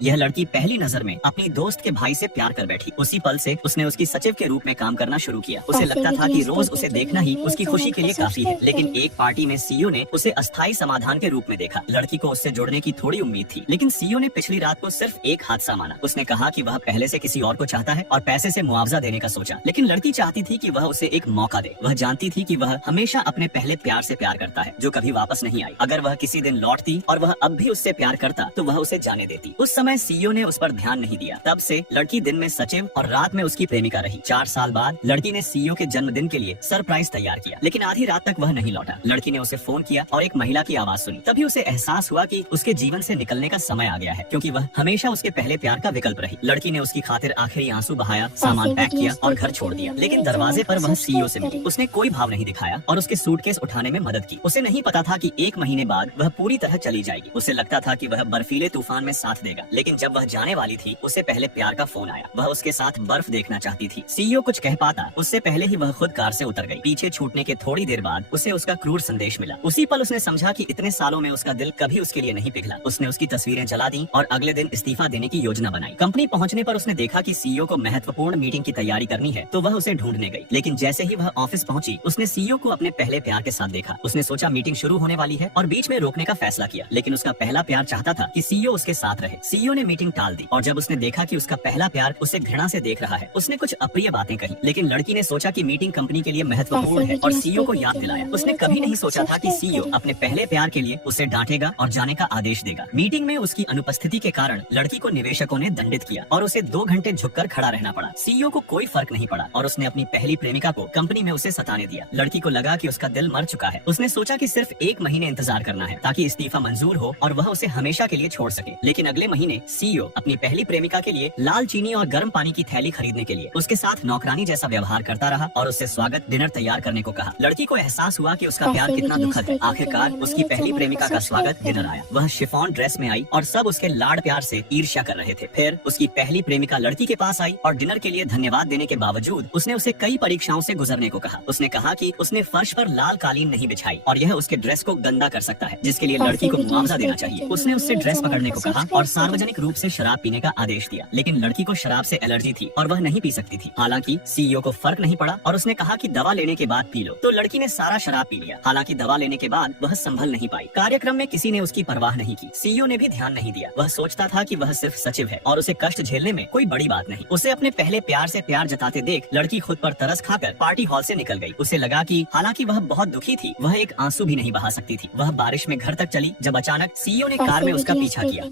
यह लड़की पहली नजर में अपनी दोस्त के भाई से प्यार कर बैठी। उसी पल से उसने उसकी सचिव के रूप में काम करना शुरू किया। उसे लगता था कि रोज उसे देखना ही उसकी खुशी के लिए काफी है, लेकिन एक पार्टी में सीईओ ने उसे अस्थायी समाधान के रूप में देखा। लड़की को उससे जुड़ने की थोड़ी उम्मीद थी, लेकिन सीईओ ने पिछली रात को सिर्फ एक हादसा माना। उसने कहा कि वह पहले से किसी और को चाहता है और पैसे से मुआवजा देने का सोचा, लेकिन लड़की चाहती थी कि वह उसे एक मौका दे। वह जानती थी कि वह हमेशा अपने पहले प्यार से प्यार करता है, जो कभी वापस नहीं आई। अगर वह किसी दिन लौटती और वह अब भी उससे प्यार करता तो वह उसे जाने देती। उस समय सीईओ ने उस पर ध्यान नहीं दिया। तब से लड़की दिन में सचिव और रात में उसकी प्रेमिका रही। 4 साल बाद लड़की ने सीईओ के जन्मदिन के लिए सरप्राइज तैयार किया, लेकिन आधी रात तक वह नहीं लौटा। लड़की ने उसे फोन किया और एक महिला की आवाज सुनी। तभी उसे एहसास हुआ कि उसके जीवन से निकलने का समय आ गया है, क्योंकि वह हमेशा उसके पहले प्यार का विकल्प रही। लड़की ने उसकी खातिर आखिरी आंसू बहाया, सामान पैक किया और घर छोड़ दिया। लेकिन दरवाजे पर वह सीईओ से मिली। उसने कोई भाव नहीं दिखाया और उसके सूटकेस उठाने में मदद की। उसे नहीं पता था कि 1 महीने बाद वह पूरी तरह चली जाएगी। उसे लगता था कि वह बर्फीले तूफान में साथ देगा, लेकिन जब वह जाने वाली थी उसे पहले प्यार का फोन आया। वह उसके साथ बर्फ देखना चाहती थी। सीईओ कुछ कह पाता उससे पहले ही वह खुद कार से उतर गई। पीछे छूटने के थोड़ी देर बाद उसे उसका क्रूर संदेश मिला। उसी पल उसने समझा कि इतने सालों में उसका दिल कभी उसके लिए नहीं पिघला। उसने उसकी तस्वीरें जला दी और अगले दिन इस्तीफा देने की योजना बनाई। कंपनी पहुंचने पर उसने देखा कि सीईओ को महत्वपूर्ण मीटिंग की तैयारी करनी है, तो वह उसे ढूंढने गई। लेकिन जैसे ही वह ऑफिस पहुंची उसने सीईओ को अपने पहले प्यार के साथ देखा। उसने सोचा मीटिंग शुरू होने वाली है और बीच में रोकने का फैसला किया, लेकिन उसका पहला प्यार चाहता था कि सीईओ उसके साथ रहे। सीईओ ने मीटिंग टाल दी और जब उसने देखा कि उसका पहला प्यार उसे घृणा से देख रहा है, उसने कुछ अप्रिय बातें कही। लेकिन लड़की ने सोचा कि मीटिंग कंपनी के लिए महत्वपूर्ण है और सीईओ को याद दिलाया। उसने कभी नहीं सोचा था कि सीईओ अपने पहले प्यार के लिए उसे डांटेगा और जाने का आदेश देगा। मीटिंग में उसकी अनुपस्थिति के कारण लड़की को निवेशकों ने दंडित किया और उसे 2 घंटे झुककर खड़ा रहना पड़ा। सीईओ को कोई फर्क नहीं पड़ा और उसने अपनी पहली प्रेमिका को कंपनी में उसे सताने दिया। लड़की को लगा कि उसका दिल मर चुका है। उसने सोचा कि सिर्फ 1 महीने इंतजार करना है ताकि इस्तीफा मंजूर हो और वह उसे हमेशा के लिए छोड़ सके। लेकिन अगले महीने सीईओ अपनी पहली प्रेमिका के लिए लाल चीनी और गर्म पानी की थैली खरीदने के लिए उसके साथ नौकरानी जैसा व्यवहार करता रहा और उससे स्वागत डिनर तैयार करने को कहा। लड़की को एहसास हुआ कि उसका प्यार कितना दुखद है। आखिरकार उसकी पहली प्रेमिका का स्वागत डिनर आया। वह शिफॉन ड्रेस में आई और सब उसके लाड प्यार से ईर्ष्या कर रहे थे। फिर उसकी पहली प्रेमिका लड़की के पास आई और डिनर के लिए धन्यवाद देने के बावजूद उसने उसे कई परीक्षाओं से गुजरने को कहा। उसने कहा कि उसने फर्श पर लाल कालीन नहीं बिछाई और यह उसके ड्रेस को गंदा कर सकता है, जिसके लिए लड़की को मुआवजा देना चाहिए। उसने उससे ड्रेस पकड़ने को कहा और सार्वजनिक रूप से शराब पीने का आदेश दिया, लेकिन लड़की को शराब से एलर्जी थी और वह नहीं पी सकती थी। हालांकि सीईओ को फर्क नहीं पड़ा और उसने कहा कि दवा लेने के बाद पी लो, तो लड़की ने सारा शराब पी लिया। हालांकि दवा लेने के बाद वह संभल नहीं पाई। कार्यक्रम में किसी ने उसकी परवाह नहीं की। सीईओ ने भी ध्यान नहीं दिया। वह सोचता था कि वह सिर्फ सचिव है और उसे कष्ट झेलने में कोई बड़ी बात नहीं। उसे अपने पहले प्यार से प्यार जताते देख लड़की खुद पर तरस खाकर पार्टी हॉल से निकल गई। उसे लगा कि हालांकि वह बहुत दुखी थी, वह एक आंसू भी नहीं बहा सकती थी। वह बारिश में घर तक चली जब अचानक सीईओ ने कार में उसका पीछा किया।